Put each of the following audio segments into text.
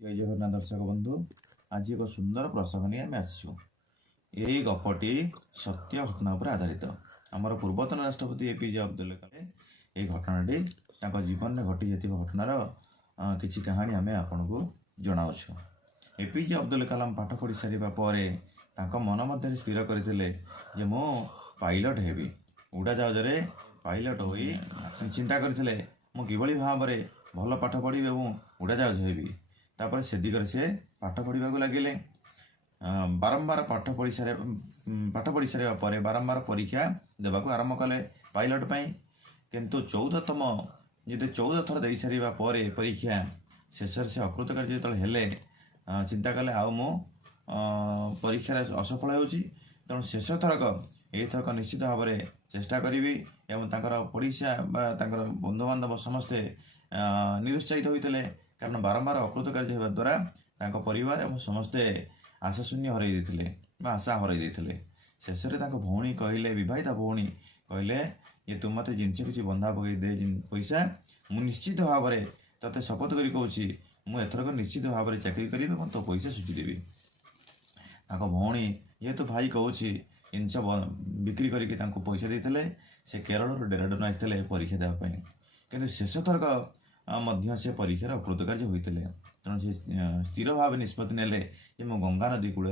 जय जगन्नाथ दर्शक बंधु आज एक सुंदर प्रसंग नहीं आम आसू यही गपटी सत्य घटना पर आधारित आमर पूर्वतन राष्ट्रपति एपीजे अब्दुल कलाम ये घटनाटी जीवन में घटी जाता घटनार किसी कहानी आम आपन को जनावु। एपीजे अब्दुल कलाम पाठ पढ़ी सारे मन मध्य स्थिर करते मु पायलट हेबी उड़ाजाहाज पायलट हो चिंता करते मु किभली भाव में भल पाठ पढ़ी और उड़ाजाहाज हेबी तापर से दिगरे से पाठ पढ़ा लगिले बारंबार पाठ पढ़ी सारे बारंबार परीक्षा देवाक आरंभ कले पायलट पाई किंतु 14तम जो 14 थर दे सारा परीक्षा शेष से अकृतकारी जो हेले चिंता कले आउ मु परीक्षार असफल हो तेणु शेष थरक एथरक निश्चित भाव में चेष्टा करी पड़ीसा बंधु बांधव समस्ते निरुत्साहित होते कारण बारंबार अकृतकार्य होगा द्वारा परिवार और समस्ते आशा शून्य हर आशा हर शेष भौणी कहले बहिता भौणी कहले ये तुम मत जिनस किसी बंधा पकई दे पैसा मु निश्चित भाव में ते शपथ कर कहूँ मुझक निश्चित भाव में चाकरी करी तो पैसा सुझीदेवी भौणी जेहेतु भाई कहूँ जिनस बिक्री करके पैसा देते से केरल डेराडून आते परीक्षा देवाई कि शेष थरक से परीक्षार अकृतकार्य होते तेणु से स्थिर भाव निष्पत्ति नेले मु गंगा नदी कूल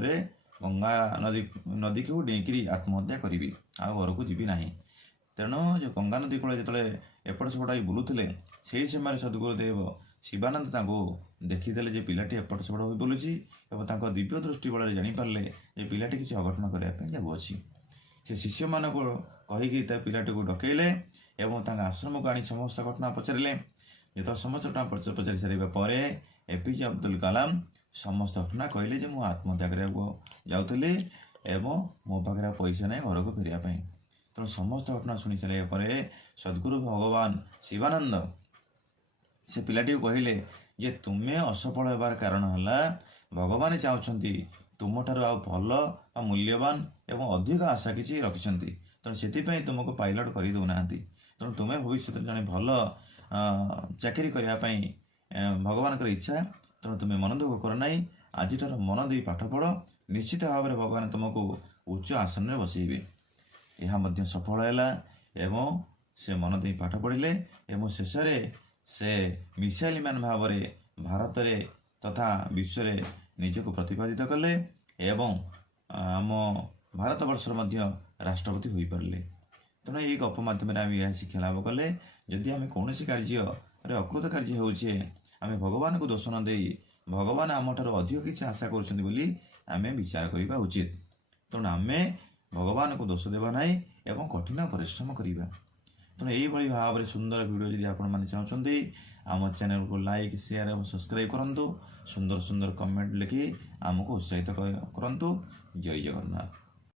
गंगा नदी को डेकरी आत्महत्या करी आ घर को जीवी ना तेणु जो गंगा नदी कूल जो एपट सेपट बुलूले से समय सद्गुरुदेव शिवानंद देखीदे जे पिलाटी एपट सेपट हो बुलूची और दिव्य दृष्टि बल जापारे जे पिलाटी किसी अघटन करने जाऊँगी से शिष्य मान को कहीकि पिलाटी को डकैले और आश्रम को आनी समस्त घटना पचारे जो समस्त घटना पचारि सारे एपीजे अब्दुल कलाम समस्त घटना कहले मुझे आत्महत्या करने जाऊँगी एवं मो पाखे पैसा नहीं घर को फेरवाई तेणु समस्त घटना शुणी सारे सद्गुरु भगवान शिवानंद से पिलाटी को कहले जे तुम्हें असफल होबार कारण है भगवान चाहते तुम ठार आ भल आ मूल्यवान एवं अधिक आशा किसी रखिंट तेणु से तुमको पायलट कर देना तेणु तुम्हें भविष्य जड़े भल चाकरी करने भगवान इच्छा तेणु तुम्हें मन दुख कर ना आज मन दे पाठ पढ़ निश्चित भाव में भगवान तुमको उच्च आसन में बसैबे यह सफल है से मन दे पाठ पढ़ले और शेष से मिसाइल मैन भाव में भारत रे तथा विश्व रे निजको प्रतिपादित कले एवं आम भारत वर्षर मध्य राष्ट्रपति हो पारे तेणु ये गप मध्यम आम शिक्षा लाभ कले जदि आम कौन कार्य अकृत कार्य होचे आम भगवान को दोष न दे भगवान आम ठार अधिक किसी आशा करें विचार करने उचित तेणु आम भगवान को दोष देवा ना एवं कठिन परिश्रम करवा तेणु यही भाव में सुंदर वीडियो जब आपने चाहते आम चैनल को लाइक शेयर और सब्सक्राइब करूँ सुंदर सुंदर कमेंट लिखि आमको उत्साहित करूँ। जय जगन्नाथ।